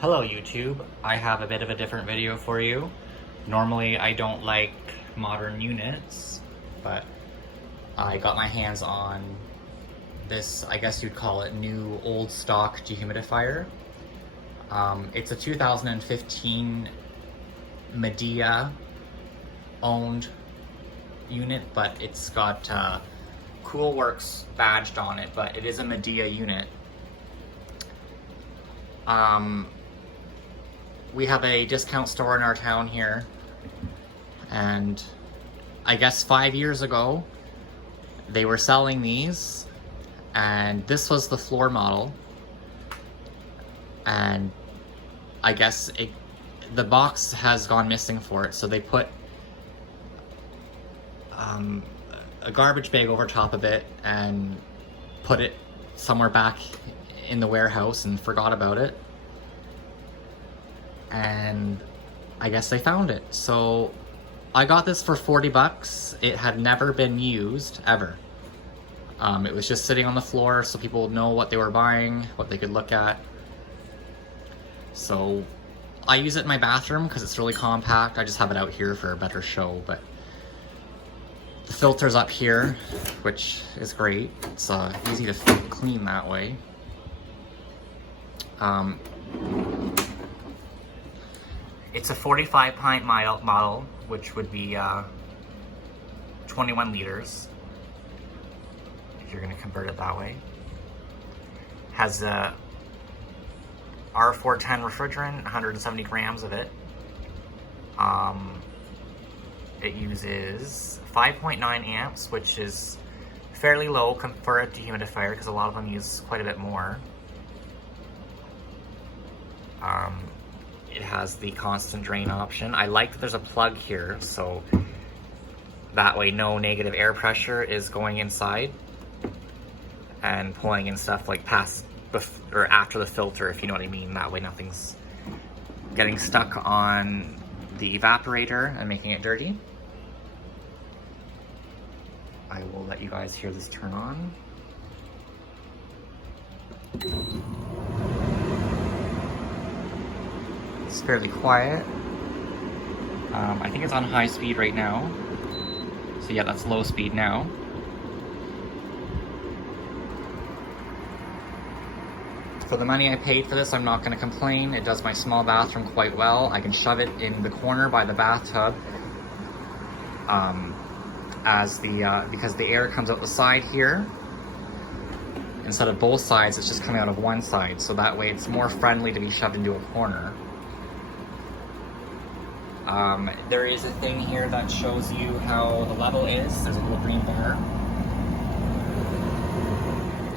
Hello YouTube, I have a bit of a different video for you. Normally I don't like modern units, but I got my hands on this, I guess you'd call it new old stock dehumidifier. It's a 2015 Midea owned unit, but it's got Cool Works badged on it, but it is a Midea unit. We have a discount store in our town here, and I guess 5 years ago they were selling these, and this was the floor model, and I guess the box has gone missing for it, so they put a garbage bag over top of it and put it somewhere back in the warehouse and forgot about it. And I guess they found it. So I got this for 40 bucks. It had never been used, ever. It was just sitting on the floor so people would know what they were buying, what they could look at. So I use it in my bathroom because it's really compact. I just have it out here for a better show, but the filter's up here, which is great. It's easy to clean that way. It's a 45 pint model, which would be 21 liters, if you're going to convert it that way. Has a R410 refrigerant, 170 grams of it. It uses 5.9 amps, which is fairly low for a dehumidifier because a lot of them use quite a bit more. It has the constant drain option. I like that there's a plug here, so that way no negative air pressure is going inside and pulling in stuff like past or after the filter, if you know what I mean. That way nothing's getting stuck on the evaporator and making it dirty. I will let you guys hear this turn on. It's fairly quiet. I think it's on high speed right now. So yeah, that's low speed now. For the money I paid for this, I'm not going to complain. It does my small bathroom quite well. I can shove it in the corner by the bathtub. Because the air comes out the side here. Instead of both sides, it's just coming out of one side. So that way it's more friendly to be shoved into a corner. There is a thing here that shows you how the level is. There's a little green bar.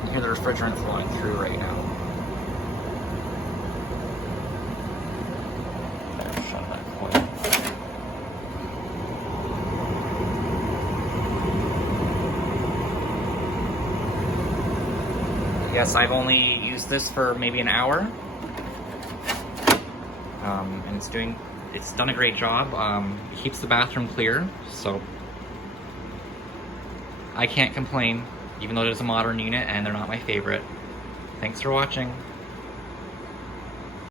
You hear the refrigerant flowing through right now. Better shut that coil. Yes, I've only used this for maybe an hour. And it's done a great job. It keeps the bathroom clear, so I can't complain, even though it is a modern unit and they're not my favorite. Thanks for watching.